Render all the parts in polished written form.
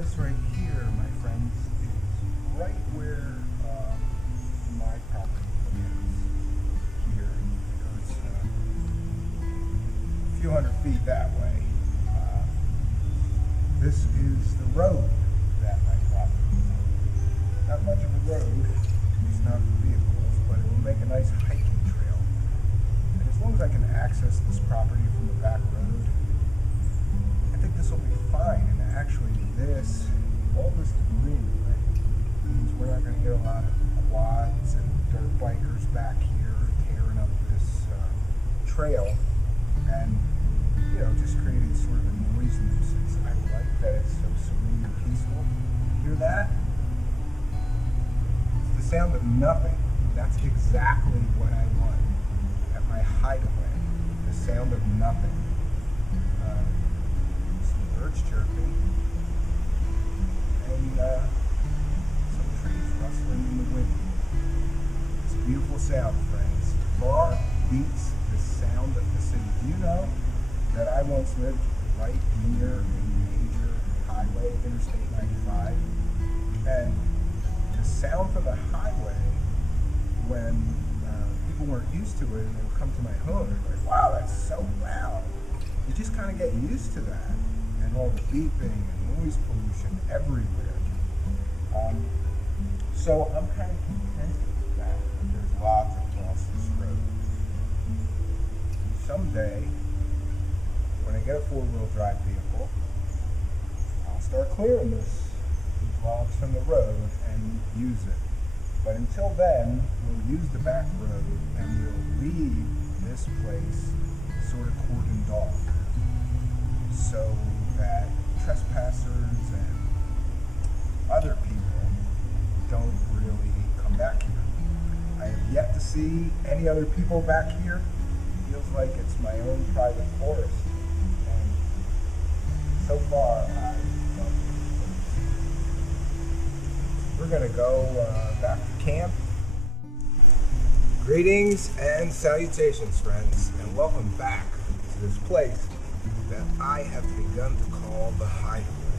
this right here, my friends, is right where my property is. Here, it goes a few hundred feet that way. This is the road that my property is on. Not much of a road, it's not for vehicles, but it will make a nice hiking trail. And as long as I can access this property from the back road, I think this will be fine. And actually this, all this debris means we're not going to get a lot of quads and dirt bikers back here tearing up this trail and, you know, just creating sort of a noise nuisance. I like that it's so serene and peaceful. You hear that? It's the sound of nothing. That's exactly what I want at my hideaway. The sound of nothing. Some birds chirping and some trees rustling in the wind. It's a beautiful sound, friends. Far beats the sound of the city. Do you know that I once lived right near a major highway, Interstate 95, and the sound from the highway, when people weren't used to it and they would come to my home, they're like, wow, that's so loud. You just kind of get used to that, and all the beeping and noise pollution everywhere. So I'm kind of content that there's logs across this road. Someday, when I get a four-wheel drive vehicle, I'll start clearing these logs from the road and use it. But until then, we'll use the back road and we'll leave this place sort of cordoned off so that trespassers and other people don't really come back here. I have yet to see any other people back here. It feels like it's my own private forest. And so far, I love it. We're going to go back to camp. Greetings and salutations, friends, and welcome back to this place that I have begun to call the hideaway.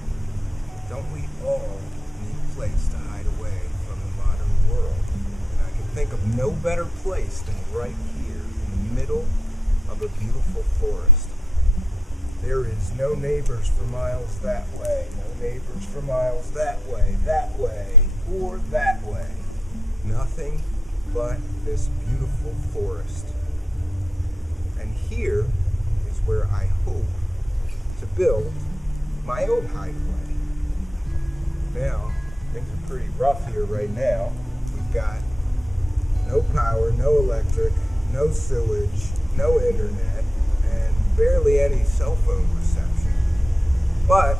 Don't we all need a place to hide away from the modern world? And I can think of no better place than right here in the middle of a beautiful forest. There is no neighbors for miles that way, no neighbors for miles that way, or that way. Nothing but this beautiful forest. And here is where I hope to build my own hideaway. Now, things are pretty rough here right now. We've got no power, no electric, no sewage, no internet, and barely any cell phone reception. But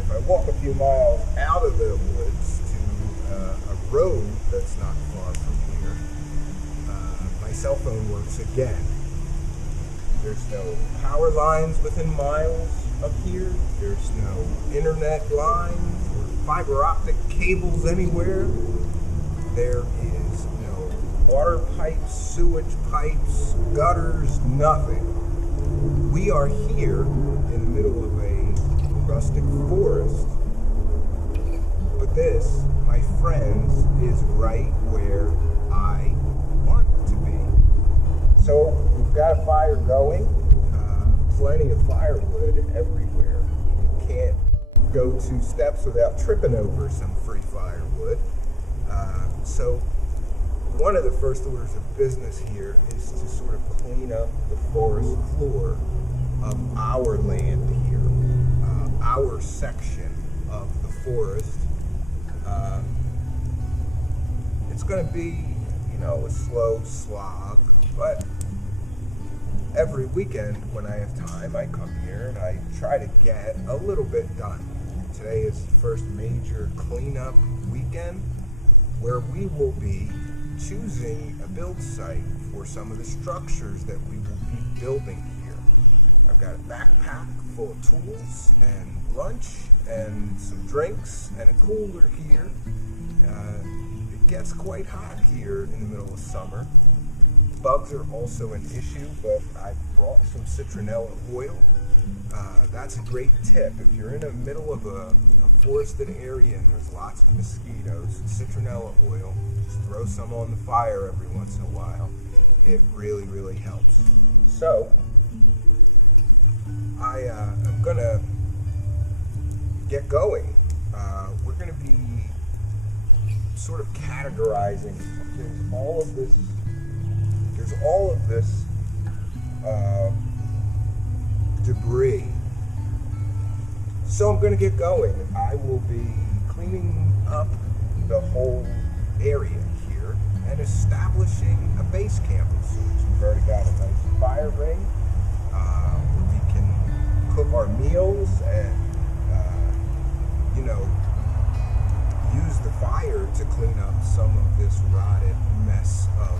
if I walk a few miles out of the woods to a road that's not far from here, my cell phone works again. There's no power lines within miles up here. There's no internet lines or fiber optic cables anywhere. There is no water pipes, sewage pipes, gutters, nothing. We are here in the middle of a rustic forest. But this, my friends, is right where I want to be. So we've got a fire going, plenty of firewood everywhere. You can't go 2 steps without tripping over some free firewood. So one of the first orders of business here is to sort of clean up the forest floor of our land here, our section of the forest. It's going to be, you know, a slow slog, but every weekend when I have time, I come here and I try to get a little bit done. Today is the first major cleanup weekend where we will be choosing a build site for some of the structures that we will be building here. I've got a backpack full of tools and lunch and some drinks and a cooler here. It gets quite hot here in the middle of summer. Bugs are also an issue, but I brought some citronella oil. That's a great tip. If you're in the middle of a forested area and there's lots of mosquitoes, citronella oil, just throw some on the fire every once in a while. It really, really helps. So, I'm gonna get going. We're gonna be sort of categorizing. There's all of this debris. So I'm going to get going. I will be cleaning up the whole area here and establishing a base camp of sorts. We've already got a nice fire ring where we can cook our meals and, use the fire to clean up some of this rotted mess of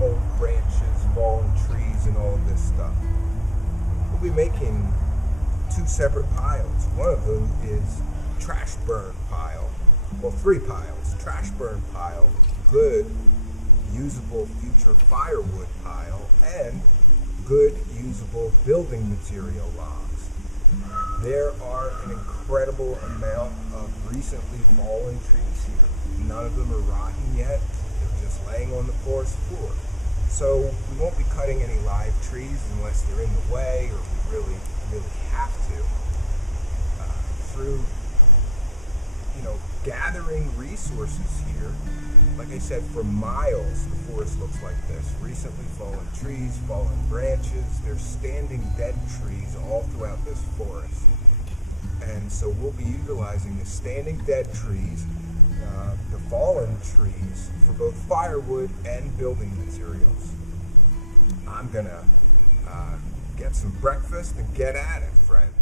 old branches, fallen trees, and all of this stuff. We'll be making two separate piles. One of them is trash burn pile. Well, three piles. Trash burn pile, good, usable future firewood pile, and good, usable building material logs. There are an incredible amount of recently fallen trees here. None of them are rotten yet. They're just laying on the forest floor. So we won't be cutting any live trees unless they're in the way or we really, really have to. Through, gathering resources here, like I said, for miles the forest looks like this. Recently fallen trees, fallen branches, there's standing dead trees all throughout this forest. And so we'll be utilizing the standing dead trees, the fallen trees, for both firewood and building materials. I'm gonna get some breakfast and get at it, friends.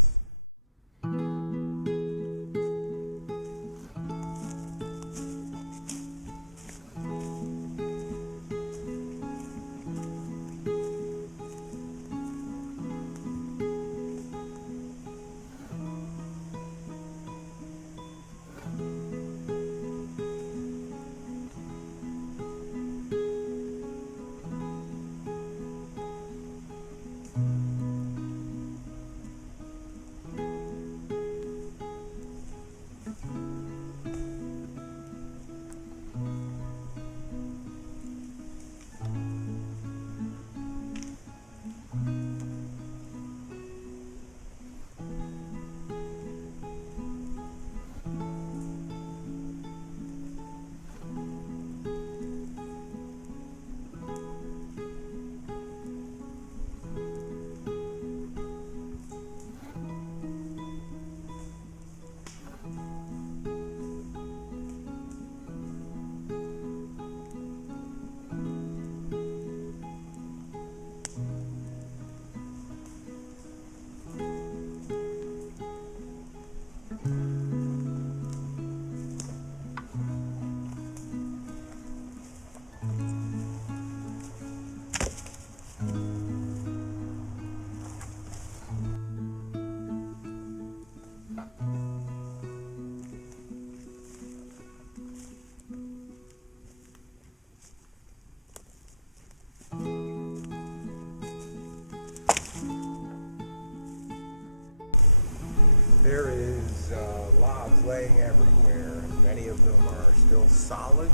There is logs laying everywhere. Many of them are still solid,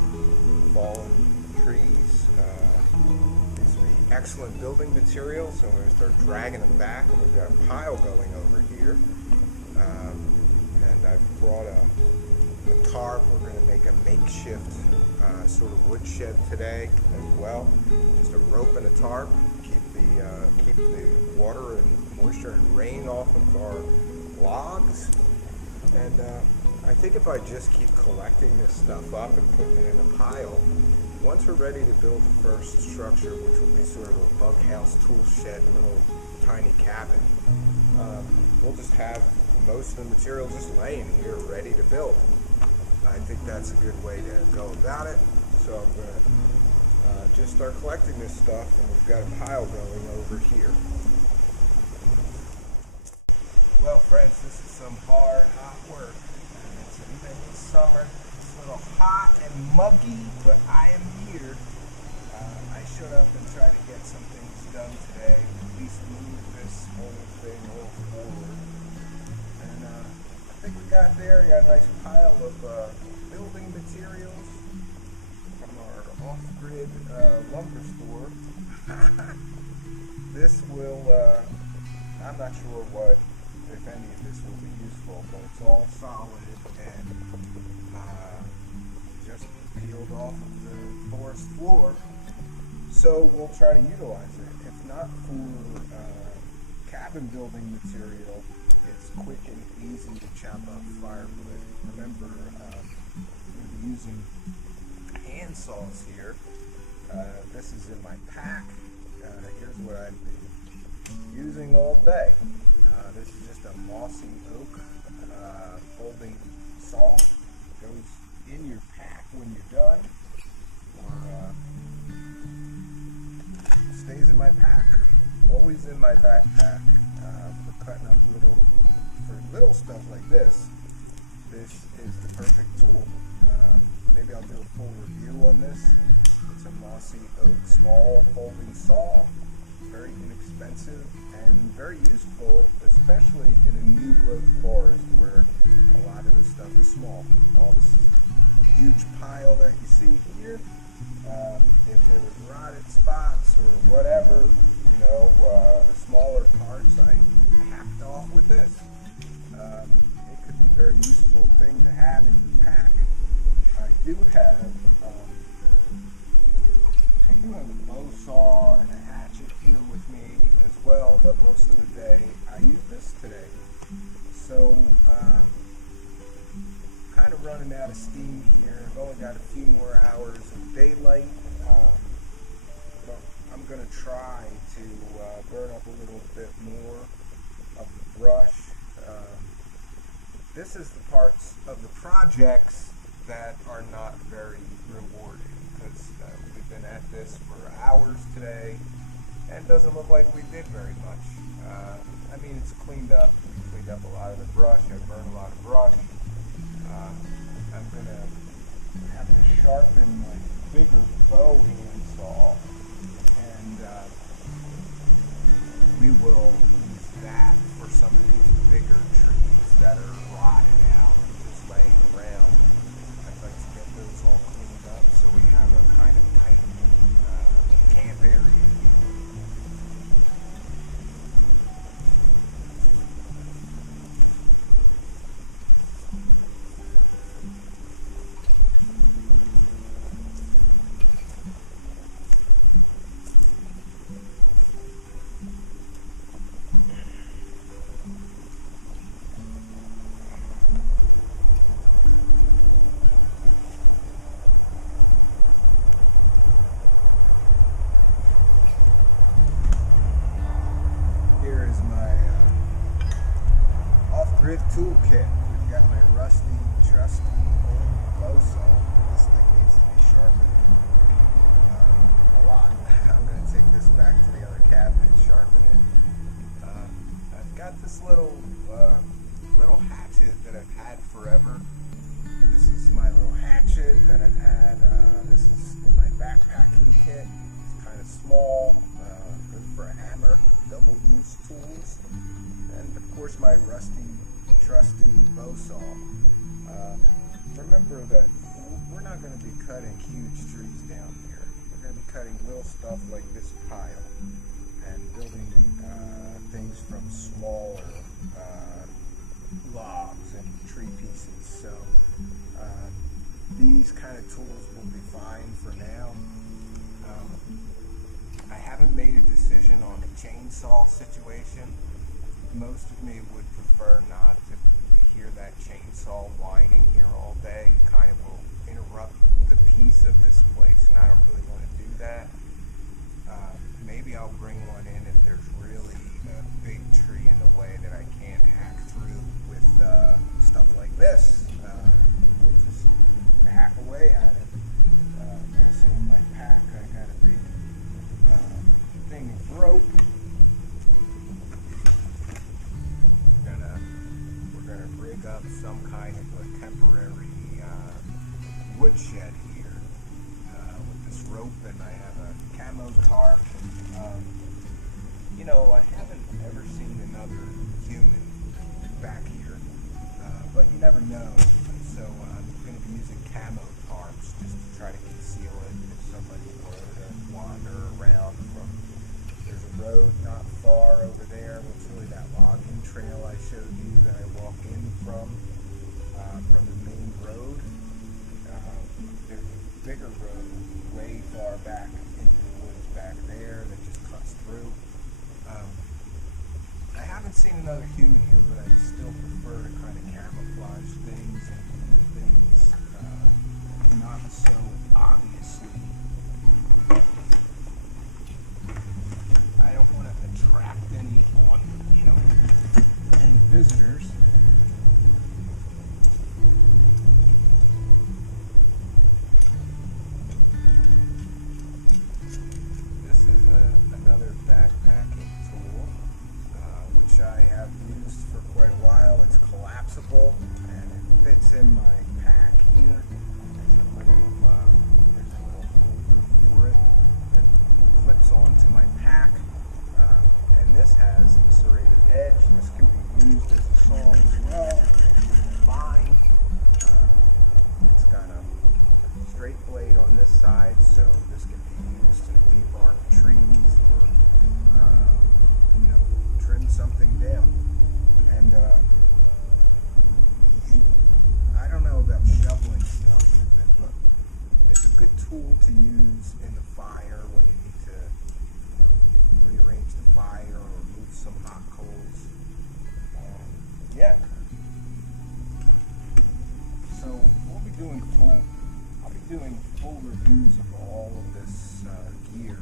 fallen trees. These would be excellent building materials, so we're going to start dragging them back, and we've got a pile going over here. And I've brought a tarp. We're going to make a makeshift sort of woodshed today as well. Just a rope and a tarp, keep the water and moisture and rain off of our logs. And I think if I just keep collecting this stuff up and putting it in a pile, once we're ready to build the first structure, which will be sort of a bug house, tool shed, little tiny cabin, we'll just have most of the material just laying here ready to build. I think that's a good way to go about it. So I'm going to just start collecting this stuff, and we've got a pile going over here. Well, friends, this is some hard, hot work. It's the middle of summer. It's a little hot and muggy, but I am here. I showed up and tried to get some things done today, at least move this whole thing a little forward. And I think we got there, I got a nice pile of building materials from our off-grid lumber store. This will, I'm not sure what, if any of this will be useful, but it's all solid and just peeled off of the forest floor. So we'll try to utilize it. If not for cabin building material, it's quick and easy to chop up firewood. Remember, we'll be using hand saws here. This is in my pack. Here's what I've been using all day. This is just a mossy oak folding saw. Goes in your pack when you're done, or stays in my pack. Always in my backpack for cutting up little stuff like this. This is the perfect tool. Maybe I'll do a full review on this. It's a mossy oak small folding saw. Very inexpensive and very useful, especially in a new growth forest where a lot of this stuff is small. All this huge pile that you see here, if there was rotted spots or whatever, the smaller parts I hacked off with this. It could be a very useful thing to have in your pack. I do have a bow saw and a hatchet here with me as well, but most of the day I use this today. So, kind of running out of steam here. I've only got a few more hours of daylight. But I'm going to try to burn up a little bit more of the brush. This is the parts of the projects that are not very rewarding, because we've been at this for hours today and it doesn't look like we did very much. I mean, it's cleaned up. We cleaned up a lot of the brush. I burned a lot of brush. I'm going to have to sharpen my bigger bow hand saw, and we will use that for some of these bigger trees that are rotted out and just laying around. I'd like to get those all cleaned up so we have a kind of tight camp area. Toolkit. We've got my rusty, trusty old bow saw. This thing needs to be sharpened a lot. I'm going to take this back to the other cabin and sharpen it. I've got this little hatchet that I've had forever. This is my little hatchet that I've had. This is in my backpacking kit. It's kind of small, good for a hammer, double use tools, and of course my rusty, trusty bow saw. Remember that we're not going to be cutting huge trees down here. We're going to be cutting little stuff like this pile and building things from smaller logs and tree pieces. So these kind of tools will be fine for now. I haven't made a decision on a chainsaw situation. Most of me would prefer not to hear that chainsaw whining here all day. It kind of will interrupt the peace of this place, and I don't really want to do that. Maybe I'll bring one in if there's really a big tree in the way that I can't hack through with stuff like this. We'll just hack away at it. Also in my pack I got a big thing of rope. We're gonna rig up some kind of a temporary woodshed here with this rope, and I have a camo tarp. I haven't ever seen another human back here, but never know. So I'm going to be using camo tarps just to try to conceal it if somebody were to wander around from. There's a road not far over there. What's really that logging trail I showed you that I walk in from the main road. There's a bigger road way far back into the woods back there that just cuts through. I haven't seen another human here, but I still prefer to kind of camouflage things and keep things not so obviously. I don't want to attract any visitors. This is another backpacking tool, which I have used for quite a while. It's collapsible and it fits in my pack here. There's a little holder for it that clips onto my pack. And this has a serrated edge. This can be used as a saw as well. Fine. It's got a straight blade on this side, so this can be used to debark trees or trim something down. And I don't know about shoveling stuff with it, but it's a good tool to use in the fire when you need to rearrange the fire or remove some hot coals. Yeah. So I'll be doing full reviews of all of this gear,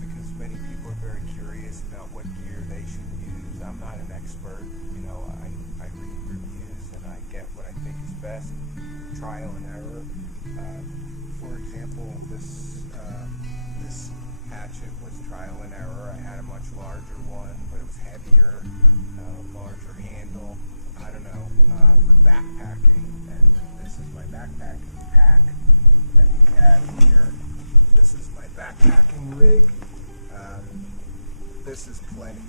because many people are very curious about what gear they should use. I'm not an expert, I read reviews and I get what I think is best, trial and error. For example, this hatchet was trial and error. I had a much larger one, but it was heavier, larger handle. I don't know, for backpacking, and this is my backpacking pack that we have here. This is my backpacking rig. This is plenty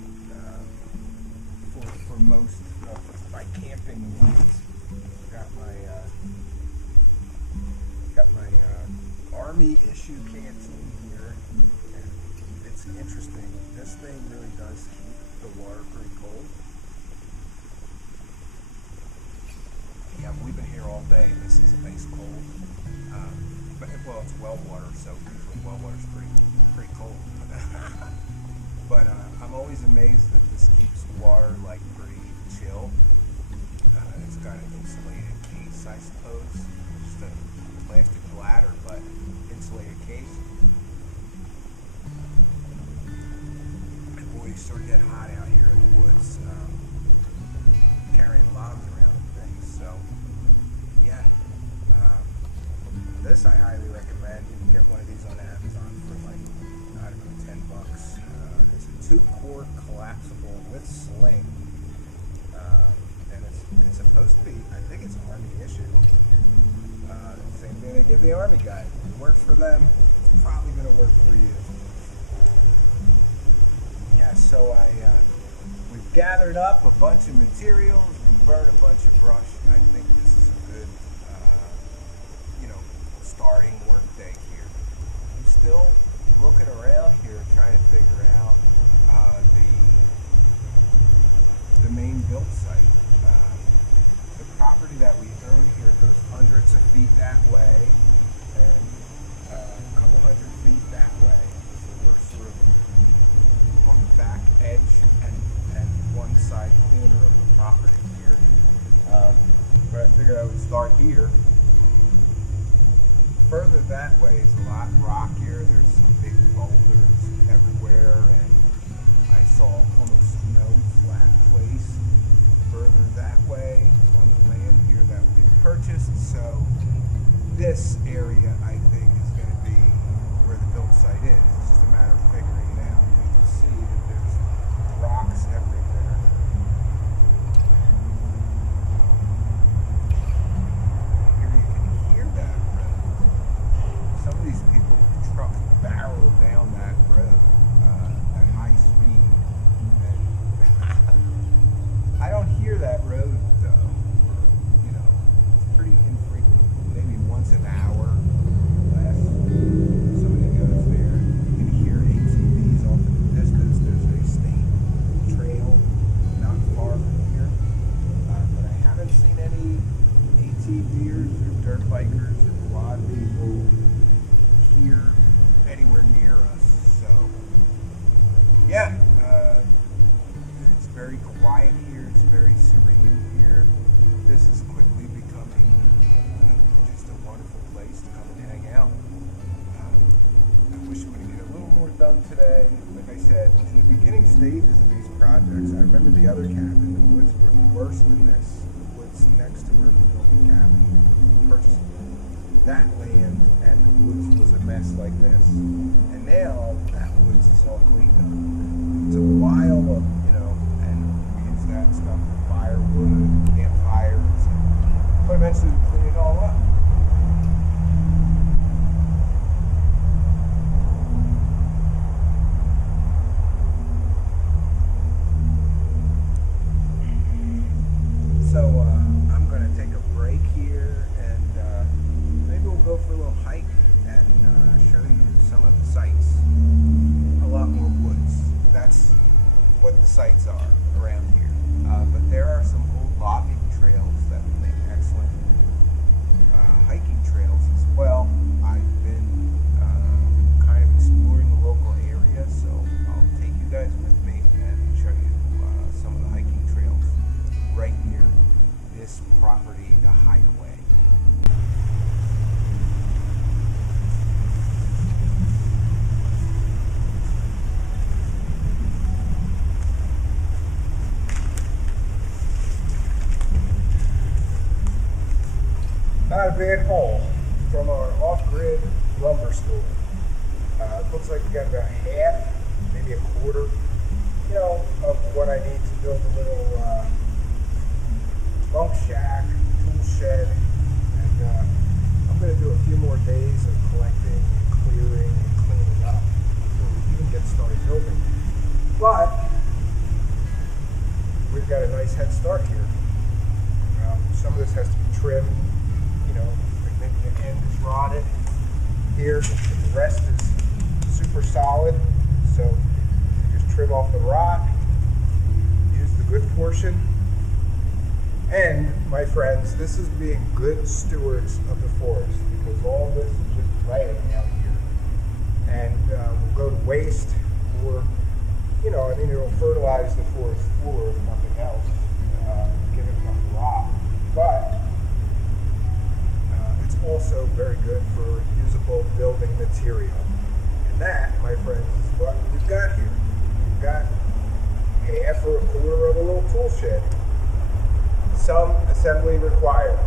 for most of my camping needs. Got my Army issue canteen here, and it's interesting. This thing really does keep the water pretty cold. Yeah, we've been here all day. This is a nice cold. But it's well water, so usually well water's pretty cold. But I'm always amazed that this keeps water pretty chill. It's got an insulated case, I suppose, just a plastic bladder, but insulated case. And boy, you sort of get hot out here in the woods, carrying logs around and things. So yeah, this I highly recommend. You can get one of these on Amazon for I don't know, $10. It's a 2-quart collapsible with sling, and it's supposed to be, I think it's Army issued. Same thing they give the Army guy. If it works for them, it's probably going to work for you. Yeah, so we've gathered up a bunch of materials, we burned a bunch of brush. I think this is a good, starting work day here. I'm still looking around here trying to figure out the main build site. The property that we own here goes hundreds of feet that way and a couple hundred feet that way. So we're sort of on the back edge and one side corner of the property here. But I figured I would start here. Further that way is a lot rockier. There's some big boulders everywhere, and I saw almost no flat place further that way on the land here that we've purchased. So this area, I think, is going to be where the build site is. It's just a matter of figuring it out. You can see that there's rocks everywhere. Here you can hear that road. Some of these people with trucks barrel down that road. yeah, it's very quiet here. It's very serene here. This is quickly becoming just a wonderful place to come and hang out. I wish we could get a little more done today. Like I said, in the beginning stages of these projects, I remember the other cabin, the woods were worse than this. The woods next to where we built the cabin, purchased that land, and the woods was a mess like this. And now that woods is all cleaned up. It took a while, and we used that stuff for firewood, campfires, but eventually we cleaned it all up. So I'm going to take a break here, and maybe we'll go for a little hike and show you some of the sights. A lot more woods. That's what the sights are around here. But there are some old logging trails that would make excellent hiking trails as well. I've been kind of exploring the local area, so I'll take you guys with me and show you some of the hiking trails right near this property, the Hideaway. Not a bad haul from our off-grid lumber store. It looks like we got about half, maybe a quarter, of what I need to build a little bunk shack, tool shed, and I'm going to do a few more days of collecting and clearing and cleaning up before we even get started building. But we've got a nice head start here. Some of this has to be trimmed, maybe the end is rotted here, but the rest is super solid, so you just trim off the rot, use the good portion. And, my friends, this is being good stewards of the forest, because all this is just rag out here. And will go to waste, or, it'll fertilize the forest floor if nothing else, give it enough rock. But it's also very good for usable building material. And that, my friends, is what we've got here. We've got half or a quarter of a little tool shed. Some assembly required.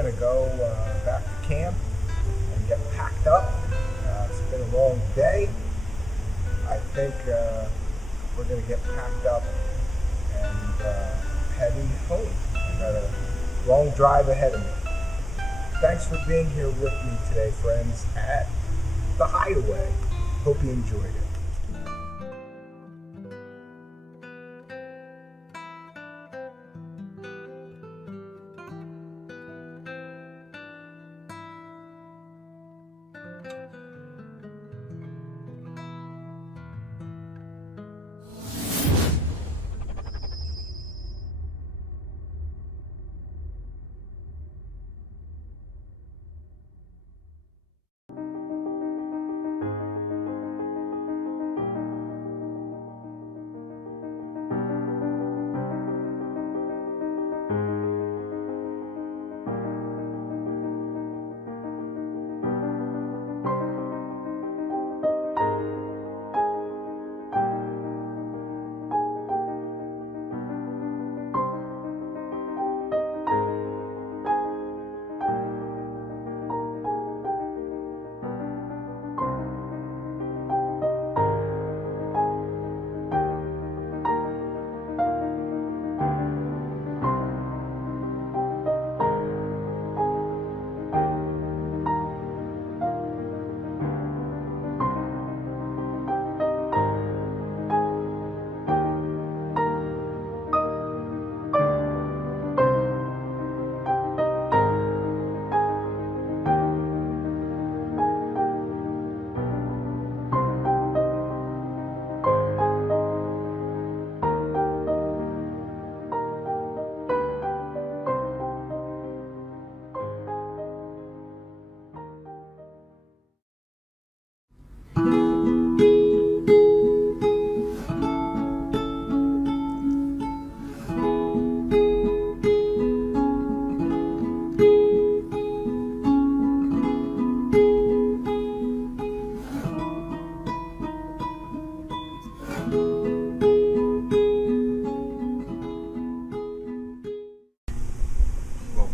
going to go back to camp and get packed up. It's been a long day. I think we're going to get packed up and heading home. I've got a long drive ahead of me. Thanks for being here with me today, friends, at the Hideaway. Hope you enjoyed it.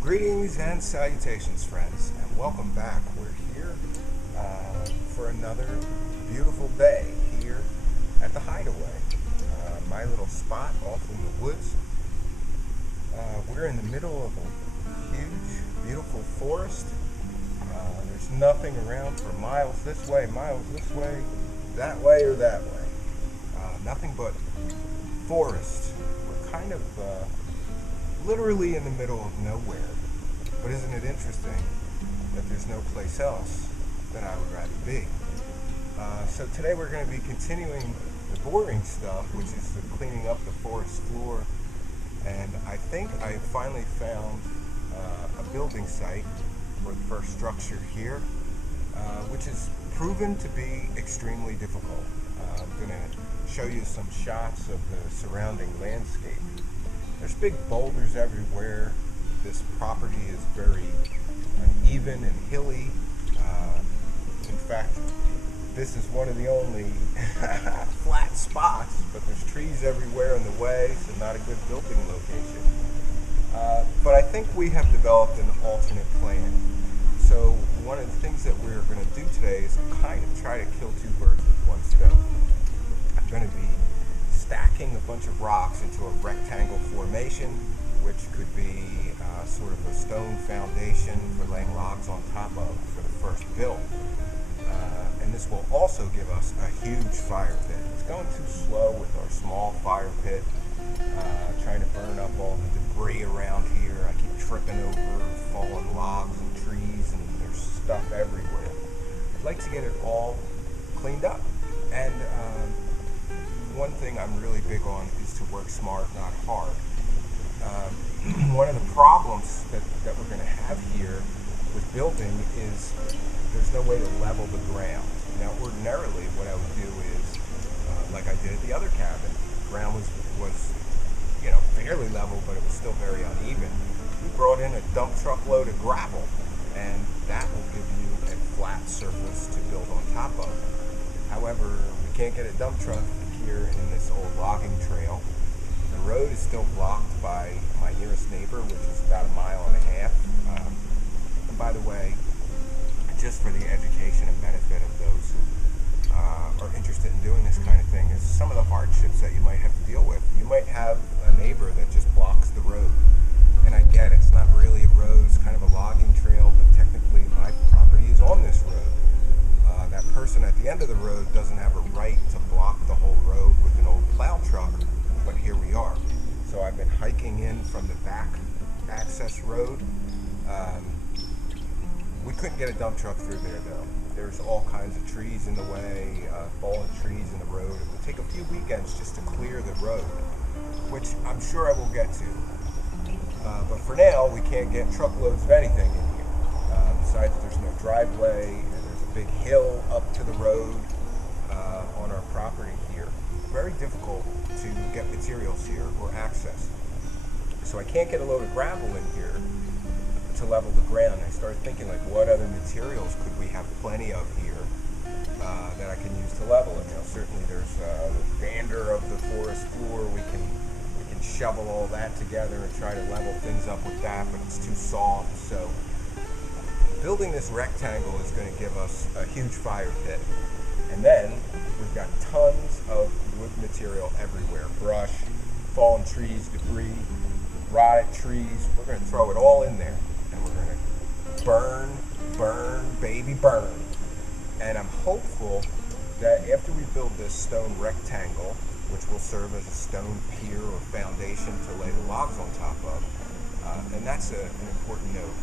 Greetings and salutations, friends, and welcome back. We're here for another beautiful day here at the Hideaway, my little spot off in the woods. We're in the middle of a huge, beautiful forest. There's nothing around for miles this way, that way, or that way. Nothing but forest. We're kind of literally in the middle of nowhere. But isn't it interesting that there's no place else that I would rather be? So today we're going to be continuing the boring stuff, which is the cleaning up the forest floor. And I think I finally found a building site for the first structure here, which is proven to be extremely difficult. I'm going to show you some shots of the surrounding landscape. There's big boulders everywhere. This property is very uneven and hilly. In fact, this is one of the only flat spots, but there's trees everywhere in the way, so not a good building location. But I think we have developed an alternate plan. So one of the things that we're going to do today is kind of try to kill two birds with one stone. I'm going to be stacking a bunch of rocks into a rectangle formation, which could be sort of a stone foundation for laying logs on top of for the first build. And this will also give us a huge fire pit. It's going too slow with our small fire pit, trying to burn up all the debris around here. I keep tripping over fallen logs and trees, and there's stuff everywhere. I'd like to get it all cleaned up. And one thing I'm really big on is to work smart, not hard. One of the problems that we're going to have here with building is there's no way to level the ground. Now, ordinarily, what I would do is, like I did at the other cabin, the ground was fairly level, but it was still very uneven. We brought in a dump truck load of gravel, and that will give you a flat surface to build on top of. However, we can't get a dump truck here in this old logging trail. The road is still blocked by my nearest neighbor, which is about 1.5 miles. And by the way, just for the education and benefit of those who are interested in doing this kind of thing, is some of the hardships that you might have to deal with. You might have a neighbor that just blocks the road. And I get it, it's not really a road, it's kind of a logging trail, but technically my property is on this road. That person at the end of the road doesn't have a right to block the whole road with an old plow truck, but here we are. So I've been hiking in from the back access road. We couldn't get a dump truck through there though. There's all kinds of trees in the way, fallen trees in the road. It would take a few weekends just to clear the road, which I'm sure I will get to. But for now, we can't get truckloads of anything in here. Besides, there's no driveway, and there's a big hill up to the road on our property here. Very difficult to get materials here or access. So I can't get a load of gravel in here to level the ground. I started thinking, like, what other materials could we have plenty of here that I can use to level it? Now, certainly there's the dander of the forest floor. We can shovel all that together and try to level things up with that, but it's too soft. So building this rectangle is going to give us a huge fire pit. And then we've got tons of wood material everywhere. Brush, fallen trees, debris, rotted trees. We're going to throw it all in there. And we're going to burn, baby, burn. And I'm hopeful that after we build this stone rectangle, which will serve as a stone pier or foundation to lay the logs on top of, and that's an important note.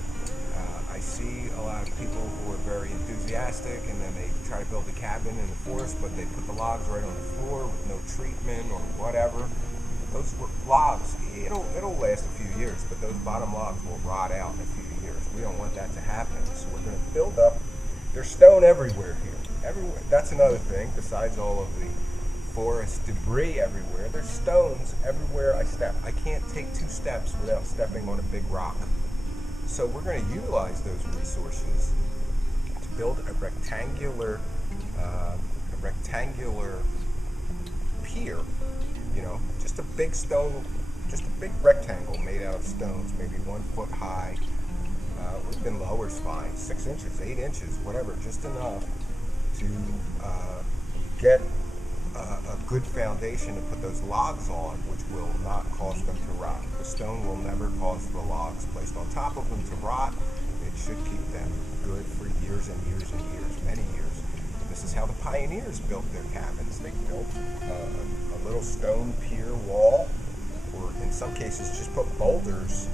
I see a lot of people who are very enthusiastic, and then they try to build a cabin in the forest, but they put the logs right on the floor with no treatment or whatever. Those logs, it'll last a few years, but those bottom logs will rot out in a few years. We don't want that to happen, so we're going to build up. There's stone everywhere here. Everywhere. That's another thing, besides all of the forest debris everywhere. There's stones everywhere I step. I can't take 2 steps without stepping on a big rock. So we're going to utilize those resources to build a rectangular pier. You know, just a big rectangle made out of stones, maybe 1 foot high. Even lower is fine, 6 inches, 8 inches, whatever, just enough to get a good foundation to put those logs on, which will not cause them to rot. The stone will never cause the logs placed on top of them to rot. It should keep them good for years and years and years, many years. This is how the pioneers built their cabins. They built a little stone pier wall, or in some cases just put boulders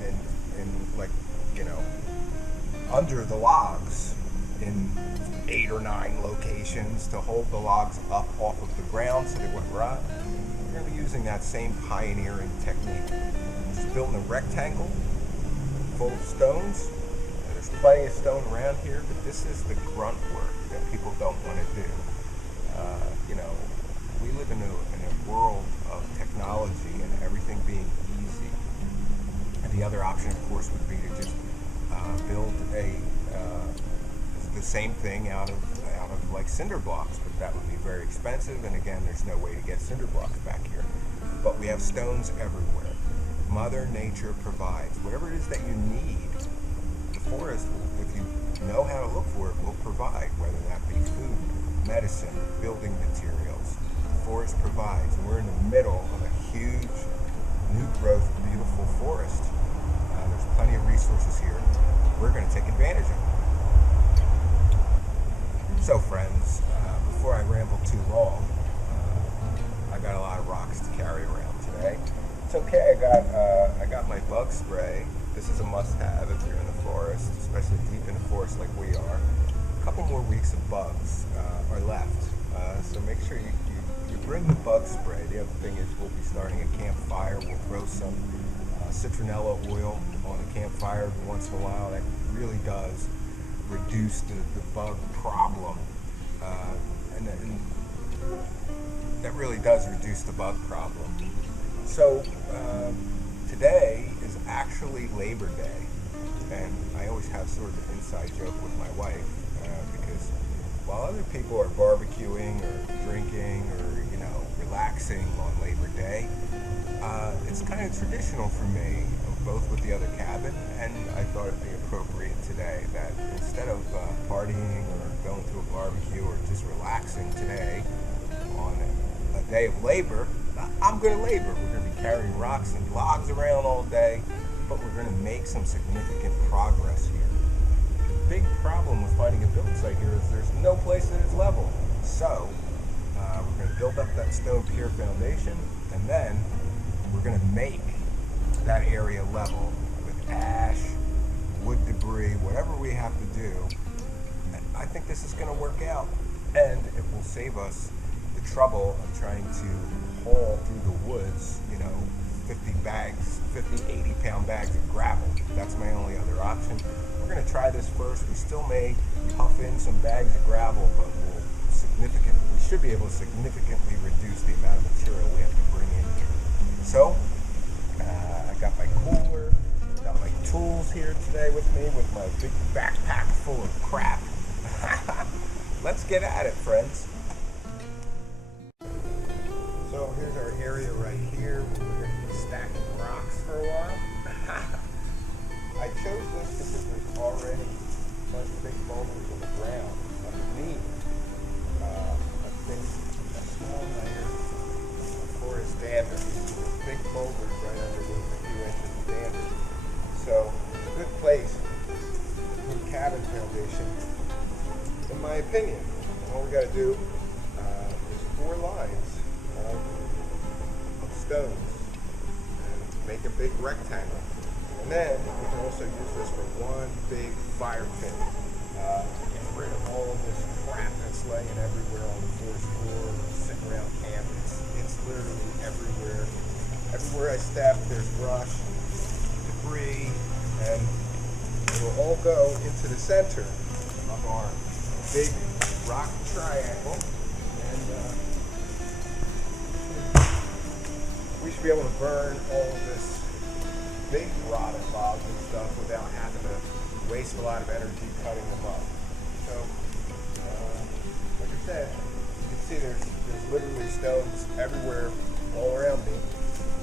in like, you know, under the logs in 8 or 9 locations to hold the logs up off of the ground so they wouldn't rot. We're going to be using that same pioneering technique. Just building a rectangle full of stones. And there's plenty of stone around here, but this is the grunt work that people don't want to do. You know, we live in a world of technology and everything being easy. And the other option, of course, would be to just build the same thing out of like cinder blocks, but that would be very expensive, and again, there's no way to get cinder blocks back here. But we have stones everywhere. Mother Nature provides whatever it is that you need. The forest, if you know how to look for it, will provide, whether that be food, medicine, building materials. The forest provides. We're in the middle of a huge, new growth, beautiful forest. There's plenty of resources here. We're going to take advantage of it. So friends, before I ramble too long, I got a lot of rocks to carry around today. It's okay, I got my bug spray. This is a must-have if you're in the forest, especially deep in the forest like we are. A couple more weeks of bugs are left, so make sure you bring the bug spray. The other thing is we'll be starting a campfire. We'll throw some citronella oil on the campfire once in a while. That really does reduce the bug problem, and that really does reduce the bug problem. So today is actually Labor Day, and I always have sort of an inside joke with my wife because while other people are barbecuing or drinking or, you know, relaxing on Labor Day, it's kind of traditional for me. both with the other cabin, and I thought it'd be appropriate today that instead of partying or going to a barbecue or just relaxing today on a day of labor, I'm going to labor. We're going to be carrying rocks and logs around all day, but we're going to make some significant progress here. The big problem with finding a build site here is there's no place that is level. So we're going to build up that stone pier foundation, and then we're going to make that area level with ash, wood debris, whatever we have to do. And I think this is going to work out, and it will save us the trouble of trying to haul through the woods, 50 bags, 50, 80-pound bags of gravel. That's my only other option. We're going to try this first. We still may puff in some bags of gravel, but we should be able to significantly reduce the amount of material we have to bring in here. So, I got my cooler, got my tools here today with me with my big backpack full of crap. Let's get at it, friends. So here's our area right here. We're going to be stacking rocks for a while. I chose this because there's already a bunch of big boulders on the ground underneath a small layer of porous dander. There's big boulders right underneath a few inches of dander. So it's a good place for a cabin foundation, in my opinion. And all we got to do is 4 lines of stones and make a big rectangle. And then we can also use this for one big fire pit. Get rid of all of this crap that's laying everywhere on the forest floor, sitting around camp. It's literally everywhere. Everywhere I step, there's brush, debris, and it will all go into the center of our big rock triangle. And we should be able to burn all of this big rotted logs and stuff without having to waste a lot of energy cutting them up. So, like I said, you can see there's literally stones everywhere all around me.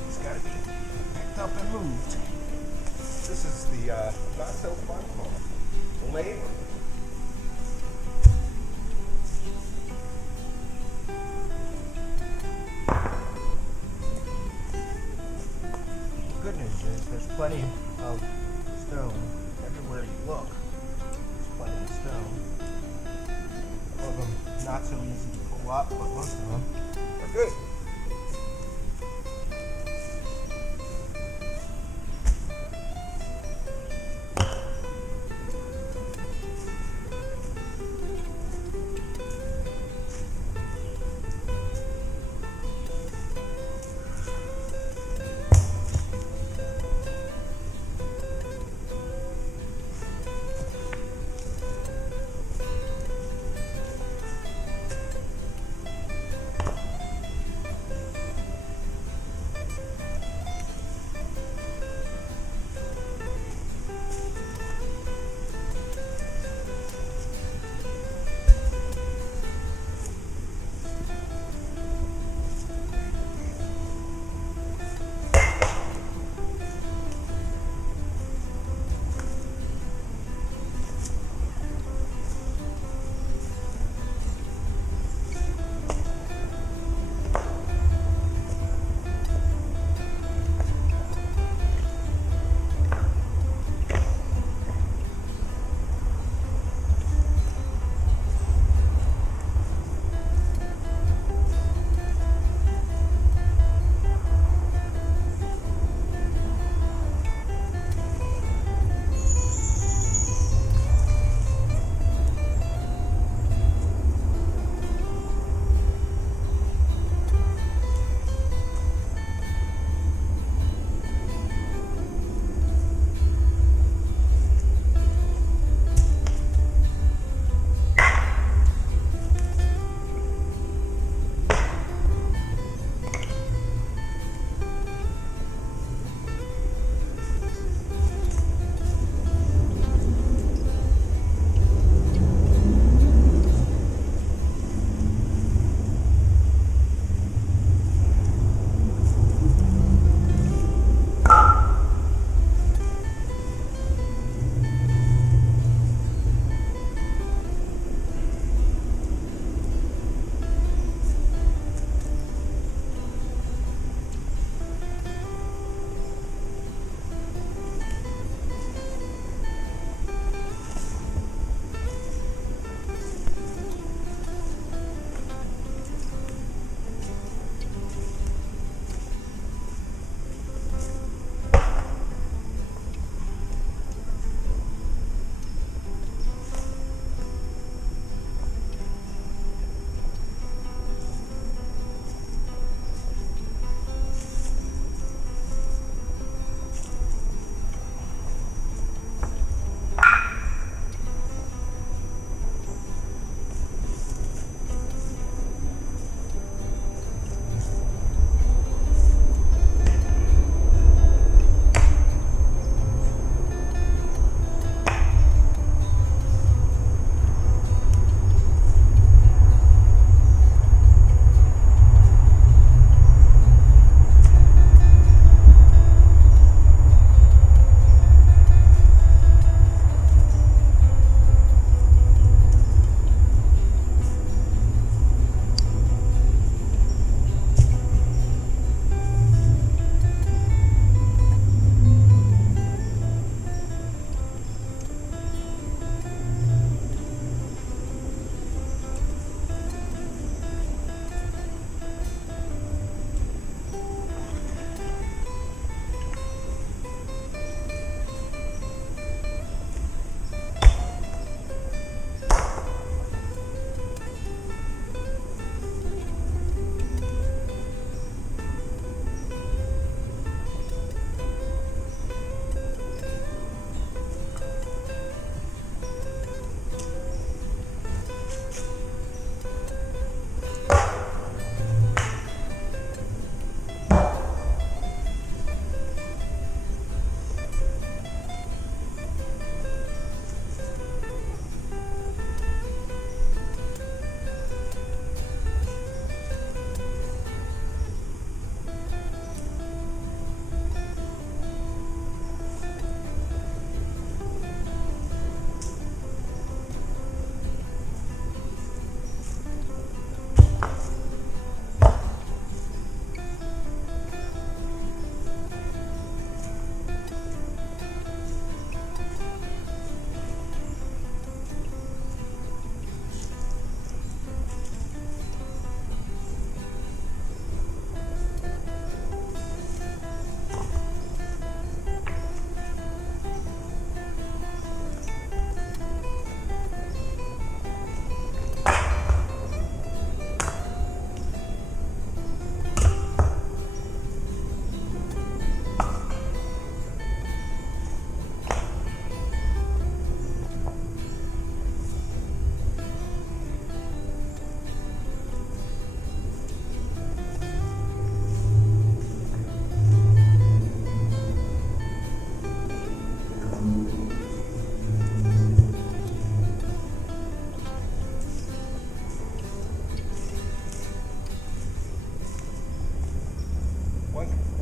It's got to be picked up and moved. This is the not so fun part. The labor. The good news is there's plenty of stone everywhere you look. There's plenty of stone. Some of them not so easy to pull up, but most of them are good.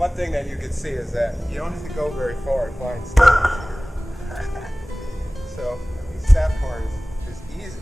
one thing that you can see is that you don't have to go very far to find storage here. So at least that part is easy.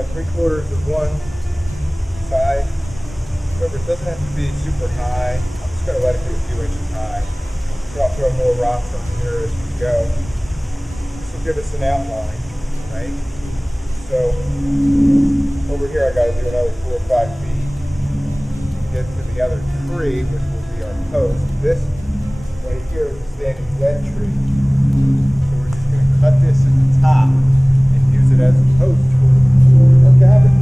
got 3/4 of one side. Remember, it doesn't have to be super high. I'm just going to let it be a few inches high. So I'll throw more rocks on here as we go. This will give us an outline, right? So over here I got to do another 4 or 5 feet to get to the other tree, which will be our post. This right here is a standing dead tree. So we're just going to cut this at the top and use it as a post for our cabin.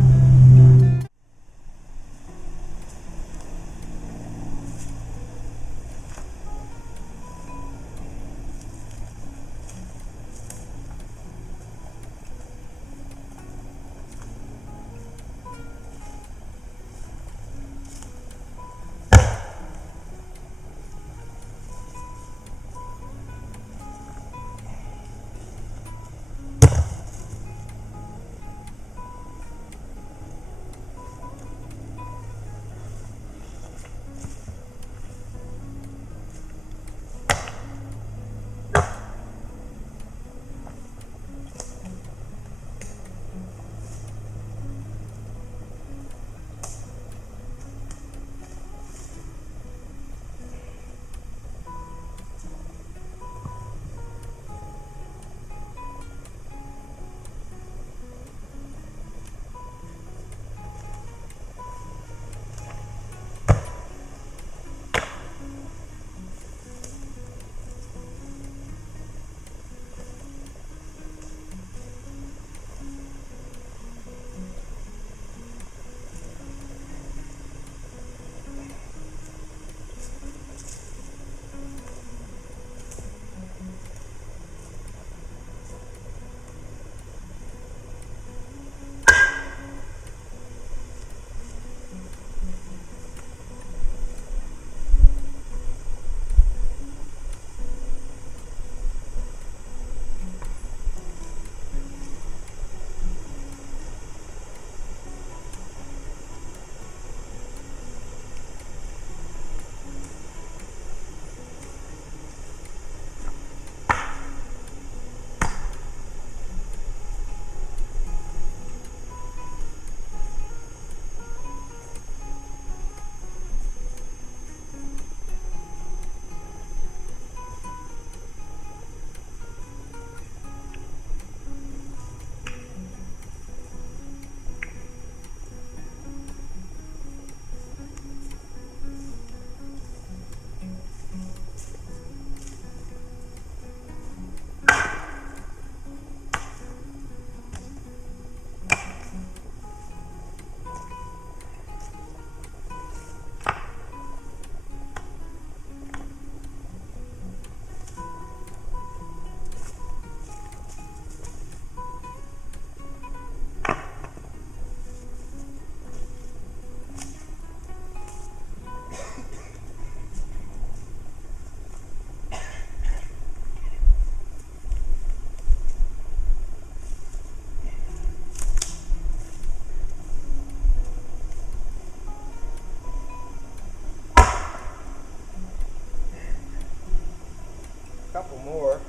Couple more.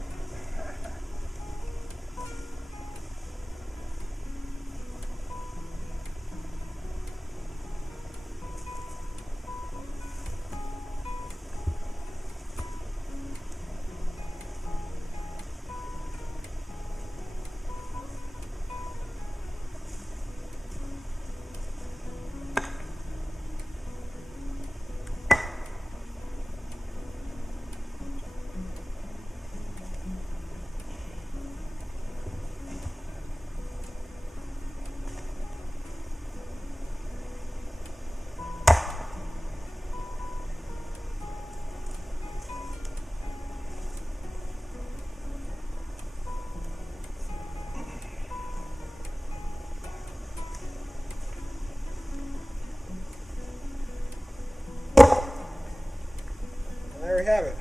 There we have it.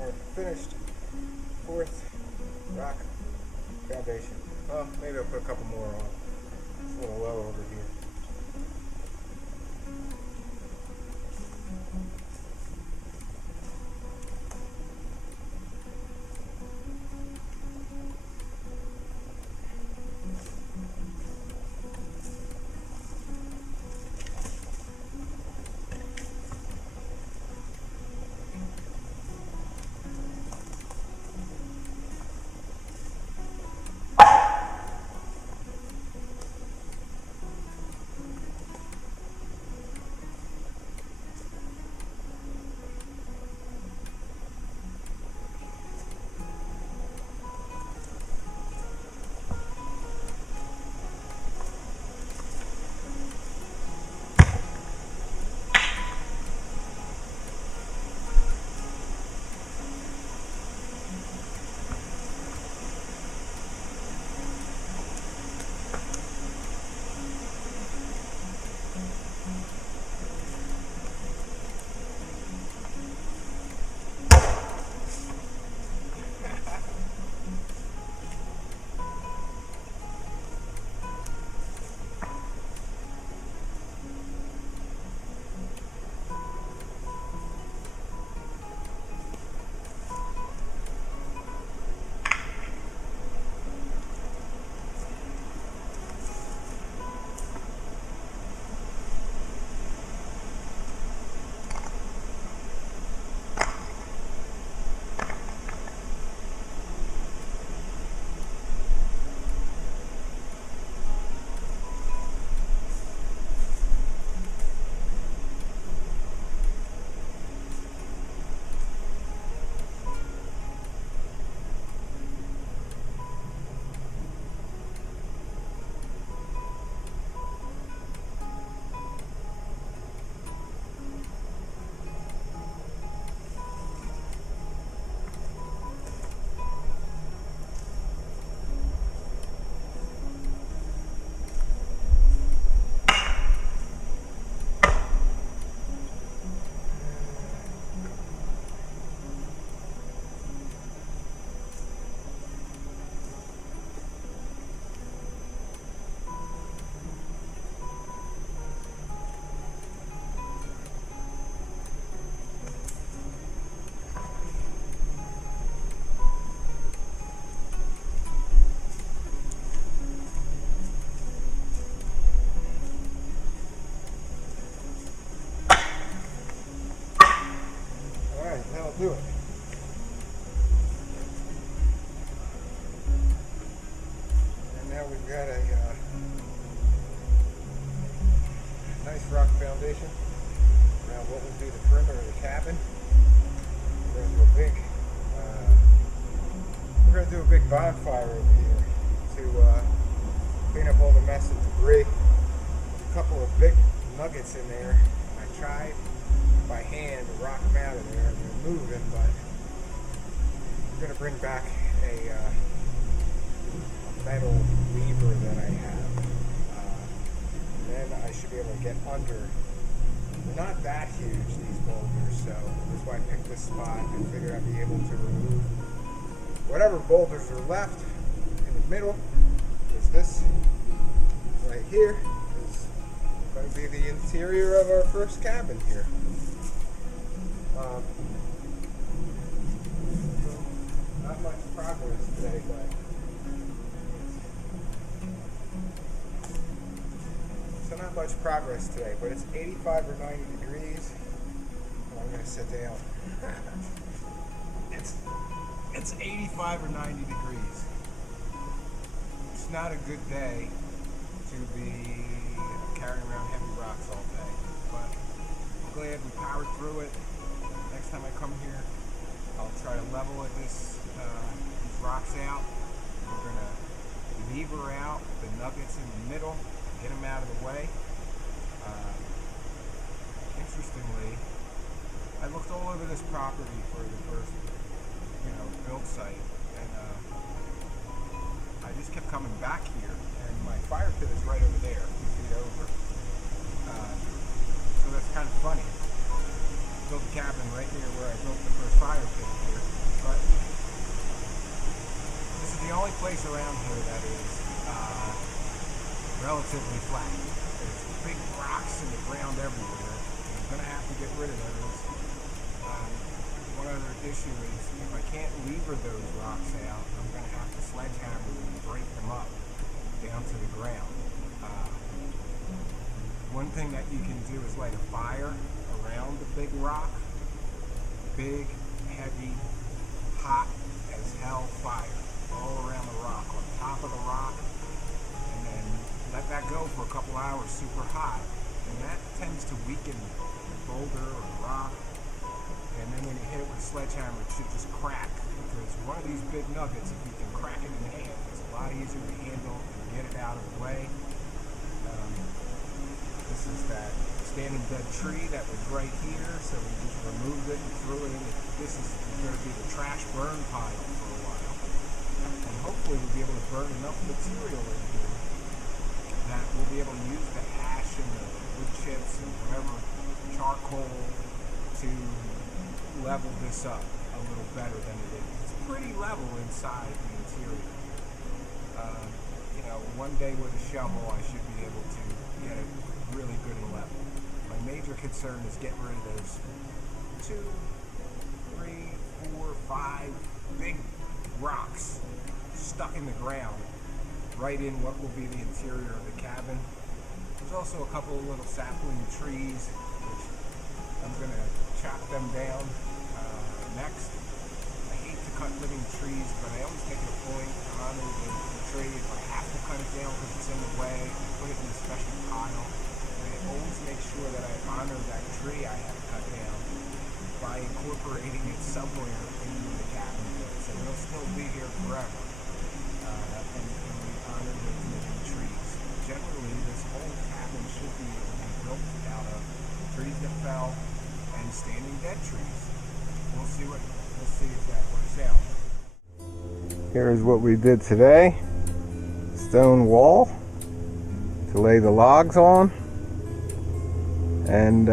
Our finished 4th rock foundation. Well, maybe I'll put a couple more on. It's a little low over here. we've got a nice rock foundation around what will be the perimeter of the cabin. We're going to do a big bonfire over here to clean up all the mess and debris. A couple of big nuggets in there. I tried by hand to rock them out of there, and they're moving, but I'm going to bring back a metal lever that I have. And then I should be able to get under. They're not that huge, these boulders, so that's why I picked this spot and figured I'd be able to remove whatever boulders are left. In the middle is this right here. Is going to be the interior of our first cabin here. Not much progress today, but not much progress today, but it's 85 or 90 degrees. Oh, I'm going to sit down. It's 85 or 90 degrees. It's not a good day to be carrying around heavy rocks all day, but I'm glad we powered through it. Next time I come here, I'll try to level these rocks out. We're going to lever out the nuggets in the middle, get them out of the way. Interestingly, I looked all over this property for the first, build site, and I just kept coming back here, and my fire pit is right over there, 2 feet over. So that's kind of funny. Built a cabin right near where I built the first fire pit here, but this is the only place around here that is relatively flat. There's big rocks in the ground everywhere. I'm going to have to get rid of those. One other issue is if I can't lever those rocks out, I'm going to have to sledgehammer them and break them up down to the ground. One thing that you can do is light a fire around the big rock. Big, heavy, hot as hell fire all around the rock, on top of the rock, and then let that go for a couple hours super hot, and that tends to weaken the boulder or the rock, and then when you hit it with a sledgehammer it should just crack, because one of these big nuggets, if you can crack it in half, it's a lot easier to handle and get it out of the way. This is that standing dead tree that was right here, so we just removed it and threw it in. This is going to be the trash burn pile for a while, and hopefully we'll be able to burn enough material in here that we'll be able to use the ash and the wood chips and whatever charcoal to level this up a little better than it is. It's pretty level inside the interior. One day with a shovel I should be able to get it really good and level. My major concern is getting rid of those 2, 3, 4, 5 big rocks stuck in the ground right in what will be the interior of the cabin. There's also a couple of little sapling trees, which I'm going to chop them down next. I hate to cut living trees, but I always make it a point to honor the tree. If I have to cut it down because it's in the way, I put it in a special pile. And I always make sure that I honor that tree I have cut down by incorporating it somewhere into the cabin. So it'll still be here forever. And we honor the living trees. Generally, this whole cabin should be built out of trees that fell and standing dead trees. We'll see if that works out. Here's what we did today. Stone wall to lay the logs on, and